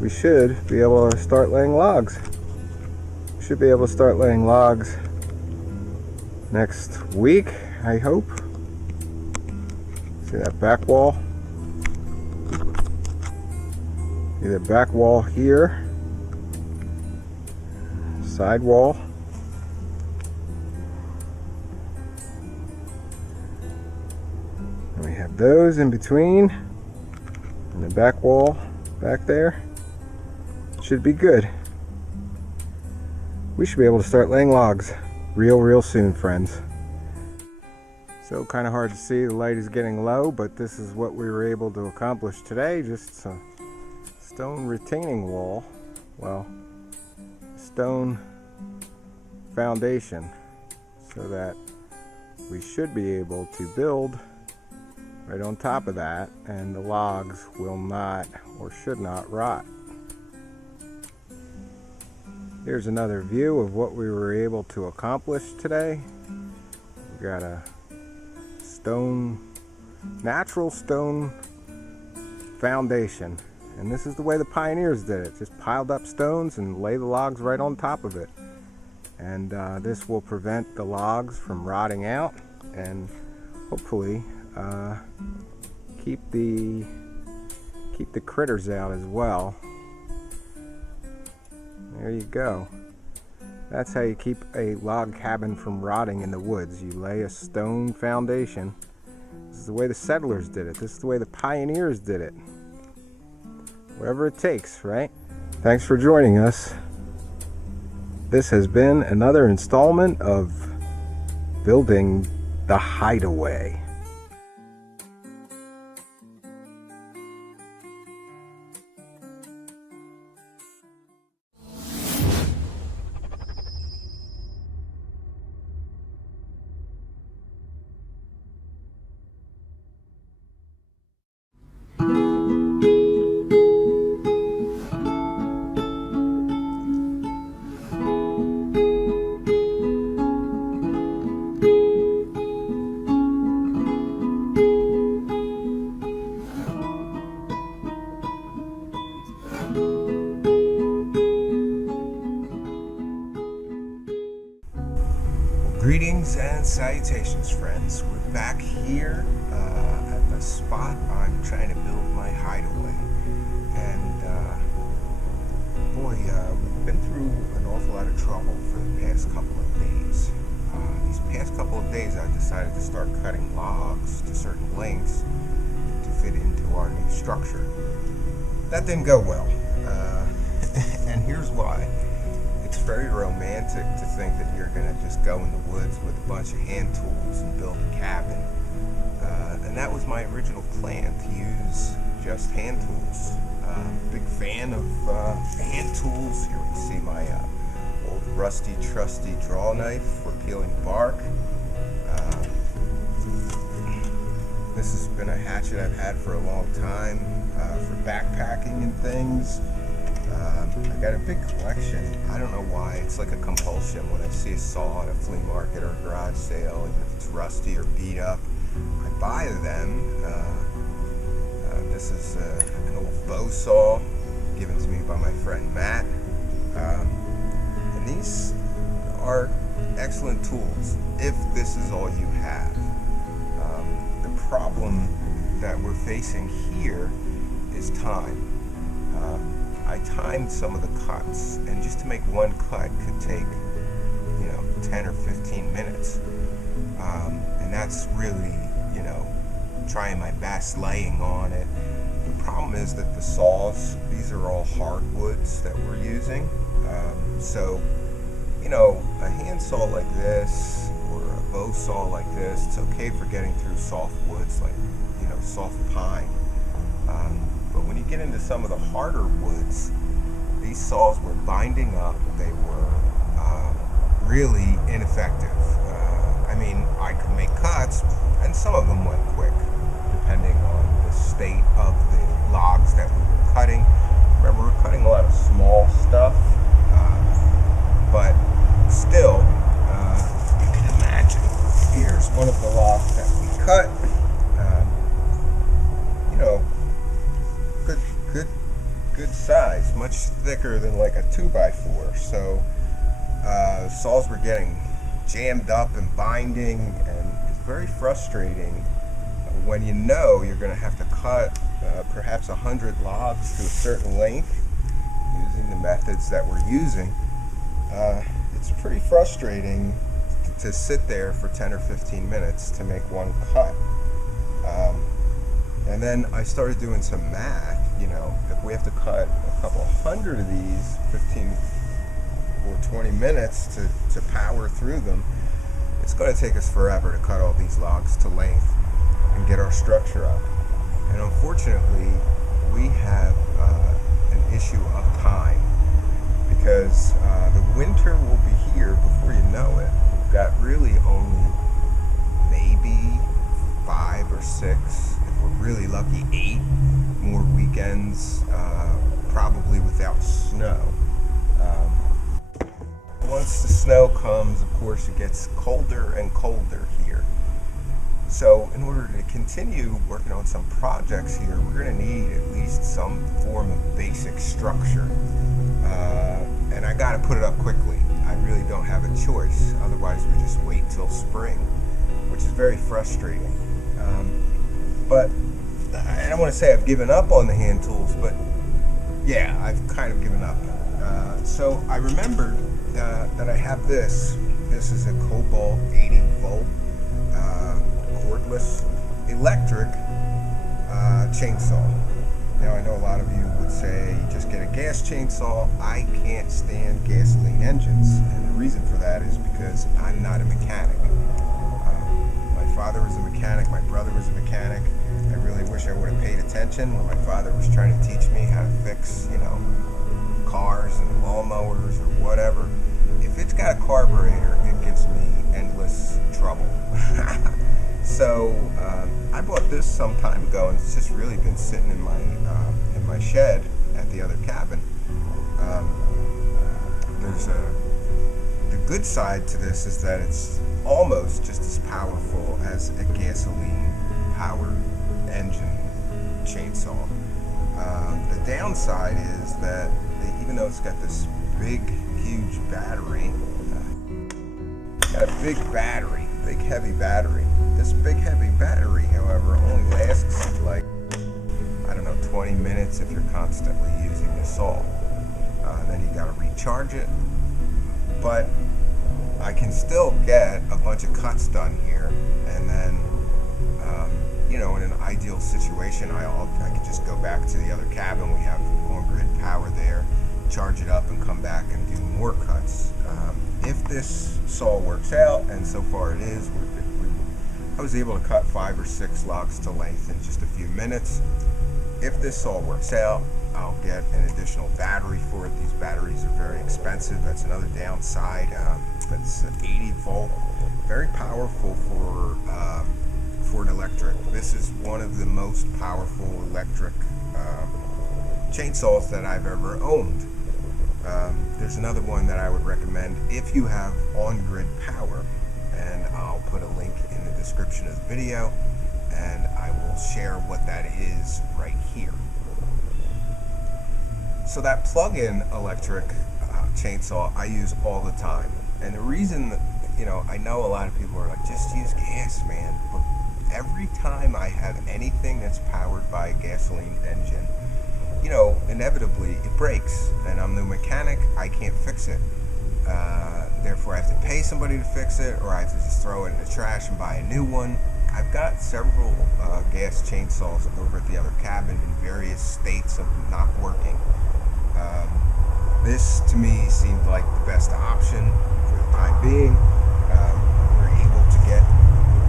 we should be able to start laying logs. Should be able to start laying logs next week, I hope. See that back wall? See the back wall here, side wall. And we have those in between, and the back wall back there. Should be good. We should be able to start laying logs real soon, friends. So kind of hard to see, the light is getting low, but this is what we were able to accomplish today. Just a stone retaining wall, well, stone foundation, so that we should be able to build right on top of that, and the logs will not or should not rot. Here's another view of what we were able to accomplish today. We got a natural stone foundation, and this is the way the pioneers did it. Just piled up stones and lay the logs right on top of it, and this will prevent the logs from rotting out, and hopefully keep the critters out as well. There you go. That's how you keep a log cabin from rotting in the woods. You lay a stone foundation. This is the way the settlers did it. This is the way the pioneers did it. Whatever it takes, right? Thanks for joining us. This has been another installment of building the Hideaway. Greetings and salutations, friends. We're back here at the spot I'm trying to build my hideaway. And boy, we've been through an awful lot of trouble for the past couple of days. These past couple of days I decided to start cutting logs to certain lengths to fit into our new structure. That didn't go well. And here's why. It's very romantic to think that you're going to just go in the woods with a bunch of hand tools and build a cabin. And that was my original plan, to use just hand tools. Big fan of hand tools. Here we see my old rusty, trusty draw knife for peeling bark. This has been a hatchet I've had for a long time for backpacking and things. I got a big collection. I don't know why. It's like a compulsion. When I see a saw at a flea market or a garage sale, even if it's rusty or beat up, I buy them. This is an old bow saw given to me by my friend Matt. And these are excellent tools if this is all you have. The problem that we're facing here is time. I timed some of the cuts, and just to make one cut could take, 10 or 15 minutes. And that's really, trying my best laying on it. The problem is that the saws, these are all hardwoods that we're using. So, a hand saw like this, or a bow saw like this, it's okay for getting through soft woods like, soft pine. But when you get into some of the harder woods, these saws were binding up. They were really ineffective. I could make cuts, and some of them went quick, depending on the state of the logs that we were cutting. Remember, we're cutting a lot of small stuff, but still, you can imagine. Here's one of the logs that we cut. Good size, much thicker than like a 2x4. So saws were getting jammed up and binding, and it's very frustrating when you're going to have to cut perhaps 100 logs to a certain length using the methods that we're using. It's pretty frustrating to sit there for 10 or 15 minutes to make one cut. And then I started doing some math. If we have to cut a couple hundred of these, 15 or 20 minutes to power through them, it's going to take us forever to cut all these logs to length and get our structure up. And unfortunately, we have an issue of time, because the winter will be here before you know it. We've got really only maybe 5 or 6, if we're really lucky, 8 more weekends, probably without snow. Once the snow comes, of course, it gets colder and colder here. So in order to continue working on some projects here, we're going to need at least some form of basic structure. And I got to put it up quickly. I really don't have a choice. Otherwise, we just wait till spring, which is very frustrating. But I don't want to say I've given up on the hand tools, but yeah, I've kind of given up. So I remembered that I have this. This is a Cobalt 80 volt cordless electric chainsaw. Now, I know a lot of you would say just get a gas chainsaw. I can't stand gasoline engines, and the reason for that is because I'm not a mechanic. My father was a mechanic, my brother was a mechanic. I really wish I would have paid attention when my father was trying to teach me how to fix, cars and lawnmowers or whatever. If it's got a carburetor, it gives me endless trouble. So I bought this some time ago, and it's just really been sitting in my shed at the other cabin. The good side to this is that it's almost just as powerful as a gasoline-powered engine chainsaw. The downside is that even though it's got this big, huge battery, got a big heavy battery. This big, heavy battery, however, only lasts like, 20 minutes if you're constantly using the saw. Then you got to recharge it. But I can still get a bunch of cuts done here, and then, in an ideal situation, I could just go back to the other cabin. We have on-grid power there, charge it up, and come back and do more cuts. If this saw works out, and so far it is, I was able to cut 5 or 6 logs to length in just a few minutes. If this saw works out, I'll get an additional battery for it. These batteries are very expensive. That's another downside. It's 80 volt, very powerful for an electric. This is one of the most powerful electric chainsaws that I've ever owned. There's another one that I would recommend if you have on-grid power, and I'll put a link in the description of the video, and I will share what that is right here. So that plug-in electric chainsaw I use all the time, and the reason that, I know a lot of people are like, just use gas, man, but every time I have anything that's powered by a gasoline engine, inevitably it breaks, and I'm the mechanic, I can't fix it. Therefore I have to pay somebody to fix it, or I have to just throw it in the trash and buy a new one. I've got several gas chainsaws over at the other cabin in various states of not working. This to me seemed like the best option for the time being. We're able to get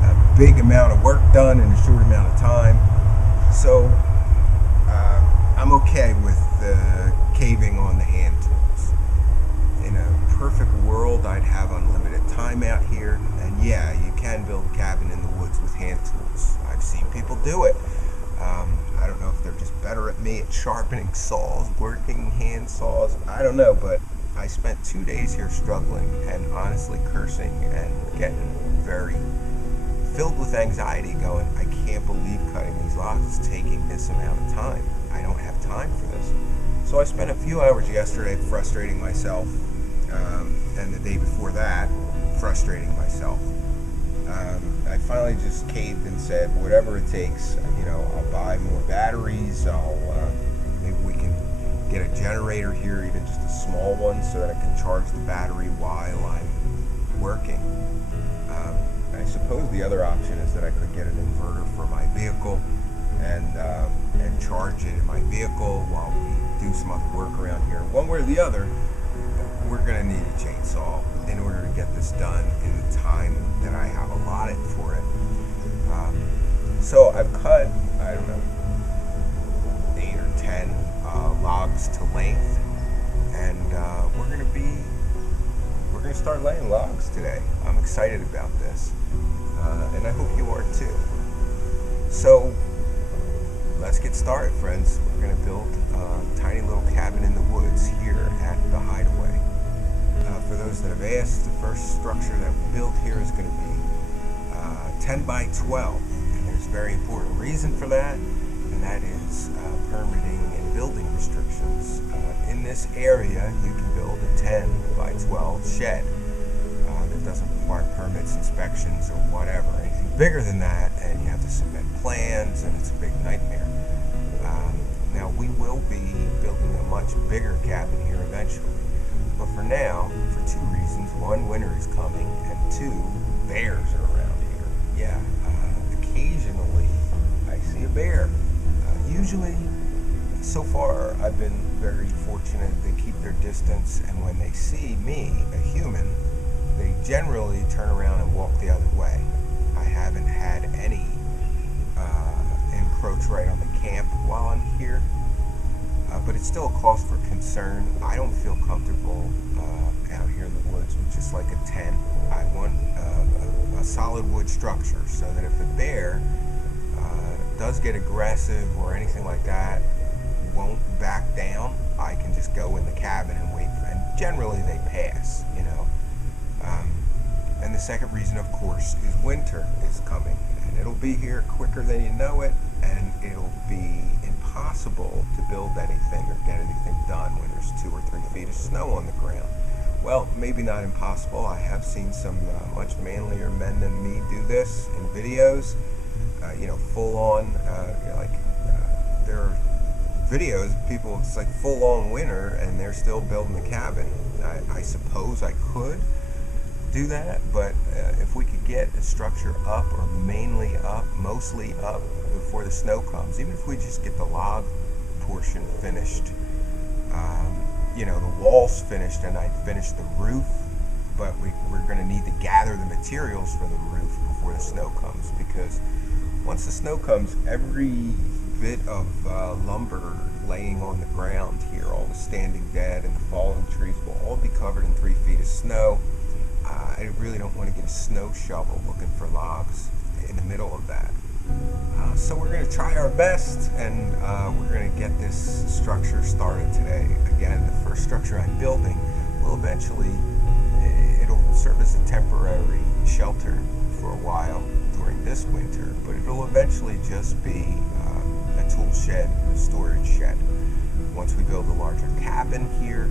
a big amount of work done in a short amount of time. So I'm okay with caving on the hand tools. In a perfect world, I'd have unlimited time out here, and yeah, you can build a cabin in the woods with hand tools. I've seen people do it. I don't know if they're just better at me at sharpening saws, working hand saws, I don't know, but I spent 2 days here struggling and honestly cursing and getting very filled with anxiety, going, I can't believe cutting these logs is taking this amount of time. I don't have time for this. So I spent a few hours yesterday frustrating myself, and the day before that, frustrating myself. I finally just caved and said, whatever it takes, I'll buy more batteries, maybe we can get a generator here, even just a small one, so that I can charge the battery while I'm working. I suppose the other option is that I could get an inverter for my vehicle and charge it in my vehicle while we do some other work around here. One way or the other, we're gonna need a chainsaw in order to get this done in the time that I have allotted for it. So I've cut, I don't know, 8 or 10 logs to length, and we're gonna start laying logs today. I'm excited about this, and I hope you are too. So let's get started, friends. We're gonna build a tiny little cabin in the woods here at the hideaway. For those that have asked, the first structure that we build here is going to be 10 by 12, and there's a very important reason for that, and that is permitting and building restrictions. In this area, you can build a 10 by 12 shed that doesn't require permits, inspections, or whatever. Anything bigger than that, and you have to submit plans, and it's a big nightmare. Now, we will be building a much bigger cabin here eventually. But for now, for two reasons. One, winter is coming, and two, bears are around here. Yeah, occasionally I see a bear. Usually, so far, I've been very fortunate. They keep their distance, and when they see me, a human, they generally turn around and walk the other way. I haven't had any encroach right on the camp while I'm here. But it's still a cause for concern. I don't feel comfortable out here in the woods with just like a tent. I want a solid wood structure so that if a bear does get aggressive or anything like that, won't back down, I can just go in the cabin and wait for, and generally they pass, you know. And the second reason, of course, is winter is coming, and it'll be here quicker than you know it, and it'll be impossible to build anything or get anything done when there's 2 or 3 feet of snow on the ground. Well, maybe not impossible. I have seen some much manlier men than me do this in videos. Full on, there are videos of people, it's like full on winter and they're still building the cabin. I suppose I could do that, but if we could get a structure up, or mainly up, mostly up, before the snow comes, even if we just get the log portion finished, the walls finished, and I finished the roof, but we're going to need to gather the materials for the roof before the snow comes, because once the snow comes, every bit of lumber laying on the ground here, all the standing dead and the fallen trees, will all be covered in 3 feet of snow. I really don't want to get a snow shovel looking for logs in the middle of that. So we're going to try our best, and we're going to get this structure started today. Again, the first structure I'm building will eventually, it'll serve as a temporary shelter for a while during this winter, but it'll eventually just be a tool shed, a storage shed, once we build a larger cabin here.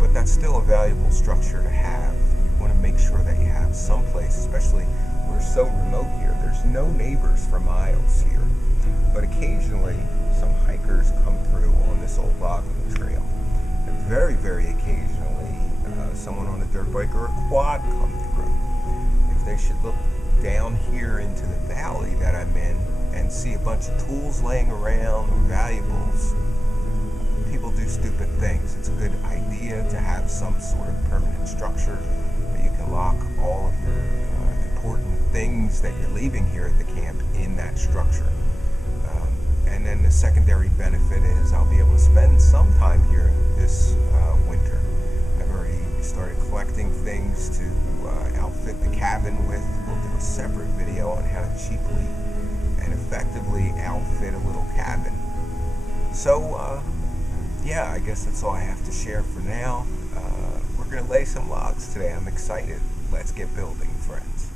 But that's still a valuable structure to have. You want to make sure that you have some place, especially we're so remote here. There's no neighbors for miles here, but occasionally some hikers come through on this old logging trail, and very, very occasionally someone on a dirt bike or a quad come through. If they should look down here into the valley that I'm in and see a bunch of tools laying around or valuables, people do stupid things. It's a good idea to have some sort of permanent structure that you can lock all of your important things that you're leaving here at the camp in that structure. And then the secondary benefit is I'll be able to spend some time here this winter. I've already started collecting things to outfit the cabin with. We'll do a separate video on how to cheaply and effectively outfit a little cabin. So, I guess that's all I have to share for now. We're going to lay some logs today. I'm excited. Let's get building, friends.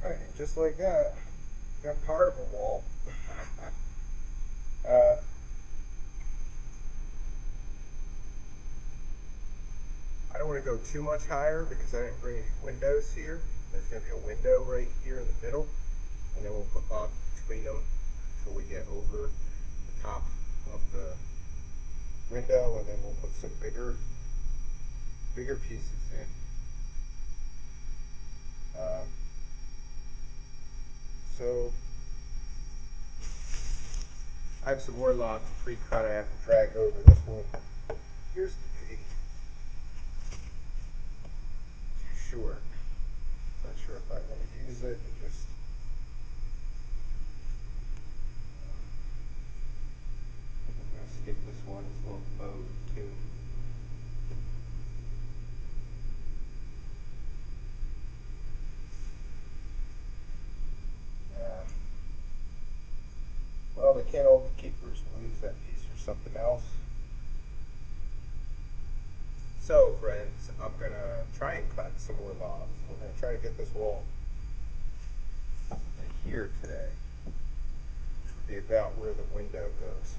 Alright, just like that, got part of a wall. uh, I don't want to go too much higher because I didn't bring any windows here. There's going to be a window right here in the middle, and then we'll put logs between them until we get over the top of the window, and then we'll put some bigger pieces in. So I have some more logs pre-cut. I have to drag over this one. Here's the peak. Sure. Not sure if I want to use it. Just I'm gonna skip this one. It's a little bow too. Yeah. Well, they can't all be keepers. We'll use that piece for something else. So, friends, I'm gonna try and cut some more logs. We're gonna try to get this wall right here today, which would be about where the window goes.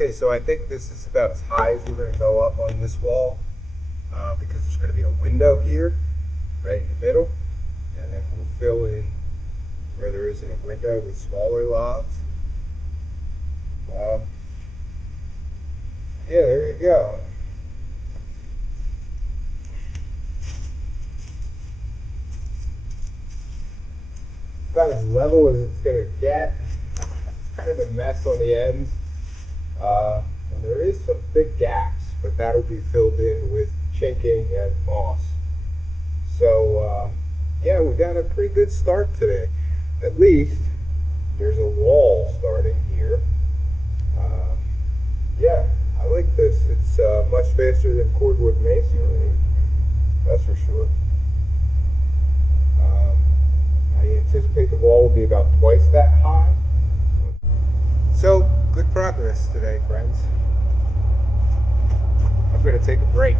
Okay, so I think this is about as high as we're going to go up on this wall because there's going to be a window here, right in the middle, and then we'll fill in where there isn't a window with smaller logs. Yeah, there you go. About as level as it's going to get. Kind of a mess on the ends. And there is some big gaps, but that'll be filled in with chinking and moss. So, yeah, we got a pretty good start today. At least there's a wall starting here. Yeah, I like this. It's much faster than cordwood masonry, that's for sure. I anticipate the wall will be about twice that high. So, good progress today, friends. I'm going to take a break.